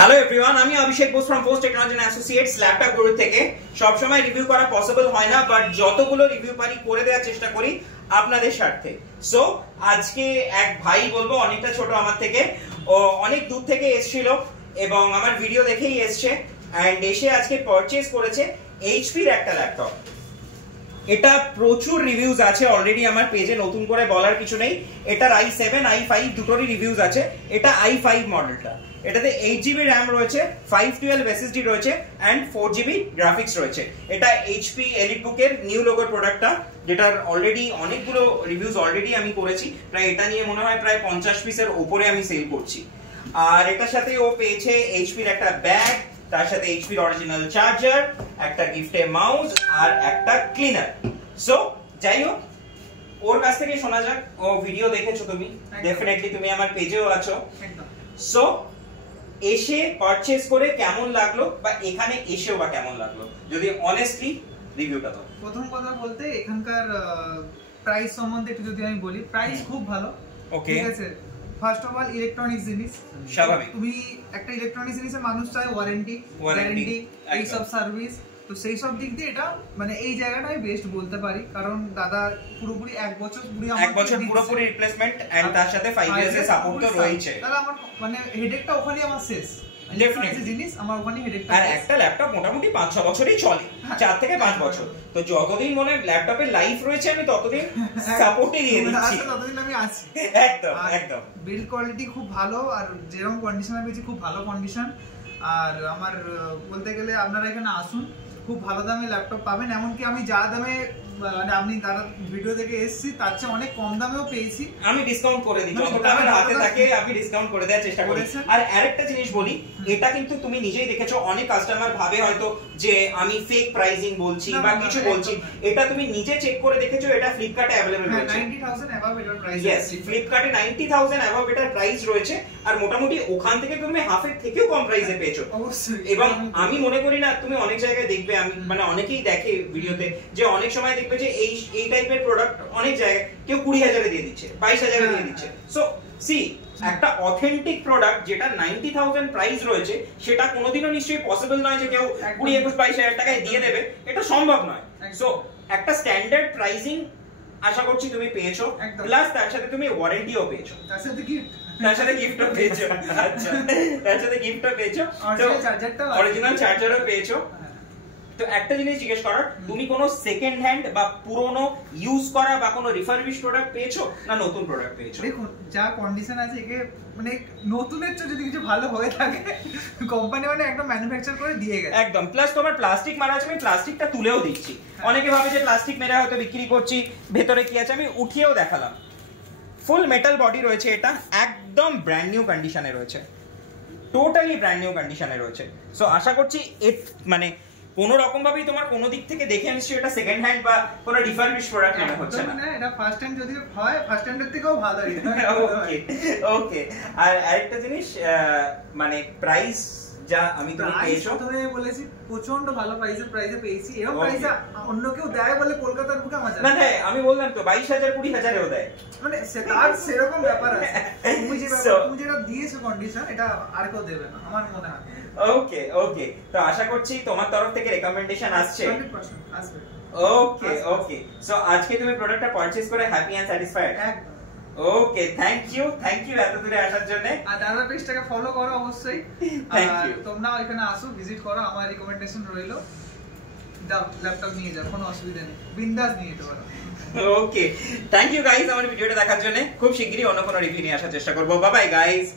Hello everyone, আমি Abhishek Bose from post technology and associates laptop group থেকে। সব সময় রিভিউ করা পসিবল হয় না, বাট যতগুলো রিভিউ পারি করে দেওয়ার চেষ্টা করি আপনাদের স্বার্থে। সো আজকে এক ভাই বলবো, অনেকটা ছোট আমার থেকে, ও অনেক দূর থেকে এসেছিল এবং আমার ভিডিও দেখেই এসছে এন্ড এসে আজকে পারচেজ করেছে এইচপির একটা ল্যাপটপ। এটা প্রচুর রিভিউজ আছে অলরেডি আমার পেজে, নতুন করে বলার কিছু নেই। এটার i7 i5 দুটোরই রিভিউজ আছে। এটা i5 মডেলটা, এটাতে 8GB RAM রয়েছে, 512 SSD রয়েছে এন্ড 4GB গ্রাফিক্স রয়েছে। এটা এইচপি এলিটবুকের নিউ লোগোর প্রোডাক্টটা, যেটার অলরেডি অনেকগুলো রিভিউজ অলরেডি আমি করেছি। প্রায় এটা নিয়ে মনে হয় প্রায় 50 পিসের উপরে আমি সেল করছি। আর এটার সাথে ও পেয়েছে এইচপির একটা ব্যাগ, তার সাথে এইচপির অরিজিনাল চার্জার, একটা গিফটে মাউস আর একটা ক্লিনার। সো যাই হোক, ওর কাছ থেকে শোনা যাক। ও ভিডিও দেখেছো তুমি, ডেফিনেটলি তুমি আমার পেজেও আছো। সো এসে পারচেজ করে কেমন লাগলো, বা এখানে এসেও বা কেমন লাগলো, যদি অনেস্টলি রিভিউটা দাও। প্রথম কথা বলতে এখানকার প্রাইস সম্বন্ধে একটু যদি আমি বলি, প্রাইস খুব ভালো। ওকে, ঠিক আছে। ফার্স্ট অফ অল ইলেকট্রনিক্স জিনিস, স্বাভাবিক। তুমি একটা ইলেকট্রনিক্স জিনিসে মানুষ চায় ওয়ারেন্টি, এই সব সার্ভিস। তো সেই সব দিক দিয়ে এটা মানে এই জায়গাটাই বেস্ট বলতে পারি, কারণ দাদা পুরোপুরি 1 বছর পুরোপুরি রিপ্লেসমেন্ট এন্ড তার সাথে 5 ইয়ার্স এর সাপোর্ট তো রয়েছে। তাহলে আমার মানে হেডেকটা ওখানেই আমার শেষ। ডেফিনেটলি জিনিস আমার ওখানেই হেডেকটা। আর একটা ল্যাপটপ মোটামুটি 5-6 বছরই চলে, 4 থেকে 5 বছর। তো যতদিন মনে ল্যাপটপের লাইফ রয়েছে আমি ততদিন সাপোর্টই দিয়ে দিচ্ছি, ততদিন আমি আছি। একদম একদম। বিল্ড কোয়ালিটি খুব ভালো, আর যেরকম কন্ডিশনে পেয়েছি খুব ভালো কন্ডিশন। আর আমার বলতে গেলে আপনারা এখানে আসুন, খুব ভালো দামে ল্যাপটপ পাবেন। এমনকি আমি যা দামে মানে আপনি তারা ভিডিও থেকে এসেছি তার চেয়ে অনেক কম দামেও পেয়েছি। আমি ডিসকাউন্ট করে দিই, যতটা আমার হাতে থাকে আমি ডিসকাউন্ট করে দেওয়ার চেষ্টা করি। আর আরেকটা জিনিস বলি, এটা কিন্তু তুমি নিজেই দেখেছো, অনেক কাস্টমার ভাবে হয়তো যে আমি ফেক প্রাইসিং বলছি বা কিছু বলছি। এটা তুমি নিজে চেক করে দেখেছো, এটা ফ্লিপকার্টে अवेलेबल রয়েছে। 90000 অ্যাবাভ এটার প্রাইস। यस, ফ্লিপকার্টে 90000 অ্যাবাভ এটার প্রাইস রয়েছে। আর মোটামুটি ওখান থেকে তুমি হাফের থেকেও কম প্রাইসে পেয়েছো অবশ্যই। এবং আমি মনে করি না, তুমি অনেক জায়গায় দেখবে, আমি মানে অনেকেই দেখে ভিডিওতে, যে অনেক সময় দেখবে যে এই টাইপের প্রোডাক্ট অনেক জায়গায় কেউ 20000 এ দিয়ে দিচ্ছে, 22000 এ দিয়ে দিচ্ছে। সো সি, একটা অথেন্টিক প্রোডাক্ট যেটা 90000 প্রাইস রয়েছে, সেটা কোনোদিনও নিশ্চয়ই পসিবল নয় যে কেউ 20-22 টাকায় দিয়ে দেবে, এটা সম্ভব নয়। সো একটা স্ট্যান্ডার্ড প্রাইসিং আশা করছি তুমি পেয়েছো, প্লাস তার সাথে তুমি ওয়ারেন্টিও পেয়েছো, তার সাথে গিফটও পেয়েছো। আচ্ছা, তার সাথে গিফটও পেয়েছো, অরিজিনাল চার্জারও পেয়েছো। তো একটা জিনিস জিজ্ঞেস করার, তুমি কোনো সেকেন্ড হ্যান্ড বা পুরনো ইউজ করা বা কোনো রিফারবিশ প্রোডাক্ট পেয়েছো না নতুন প্রোডাক্ট পেয়েছো? দেখুন, যা কন্ডিশন আছে একে মানে নতুনের চেয়ে যদি কিছু ভালো হয়ে থাকে, কোম্পানি মানে একদম ম্যানুফ্যাকচার করে দিয়ে গেছে একদম। প্লাস তোমার প্লাস্টিক মারা আছে, আমি প্লাস্টিকটা তুলেও দিচ্ছি। অনেকে ভাবে যে প্লাস্টিক মেরে হয়তো বিক্রি করছি, ভেতরে কি আছে আমি উঠিয়েও দেখালাম। ফুল মেটাল বডি রয়েছে, এটা একদম ব্র্যান্ড নিউ কন্ডিশনে রয়েছে, টোটালি ব্র্যান্ড নিউ কন্ডিশনে রয়েছে। সো আশা করছি মানে কোনো রকম ভাবেই তোমার কোনো দিক থেকে দেখে নিশ্চয়ই এটা সেকেন্ড হ্যান্ড বা কোনো রিফারবিশ প্রোডাক্ট মনে হচ্ছে না। এটা ফার্স্ট হ্যান্ড যদি হয়, ফার্স্ট হ্যান্ডের থেকেও ভালো। ওকে ওকে। আর আরেকটা জিনিস, মানে প্রাইস যা আমি তুমি পেয়েছো, তুমি বলেছি প্রচন্ড ভালো প্রাইসে পেয়েছি। এরকম প্রাইসে অন্য কেউ দেয় বলে কলকাতার বুকে আমার জানা না। হ্যাঁ, আমি বললাম তো 22000-20000 এও দেয়, মানে তার সেরকম ব্যাপার আছে। তুমি যেটা দিয়েছো কন্ডিশন, এটা আর কেউ দেবে না আমার মনে হয়। ওকে ওকে। তো আশা করছি তোমার তরফ থেকে রেকমেন্ডেশন আসছে। 100% আসবে। ওকে ওকে। সো আজকে তুমি প্রোডাক্টটা পারচেজ করে হ্যাপি এন্ড স্যাটিসফাইড? একদম। ওকে, থ্যাংক ইউ এত দূরে আসার জন্য। আর দাদা পেজটাকে ফলো করো অবশ্যই। আর তোমরা এখানে আসো, ভিজিট করো, আমার রিকমেন্ডেশন রইলো। দাও, ল্যাপটপ নিয়ে যাও, কোনো অসুবিধা নেই, বিন্দাস নিয়ে যেতে পারো। ওকে, থ্যাংক ইউ গাইস আমার ভিডিওটা দেখার জন্য। খুব শিগগিরই অন্য কোনো রিভিউ নিয়ে আসার চেষ্টা করবো। Bye bye guys.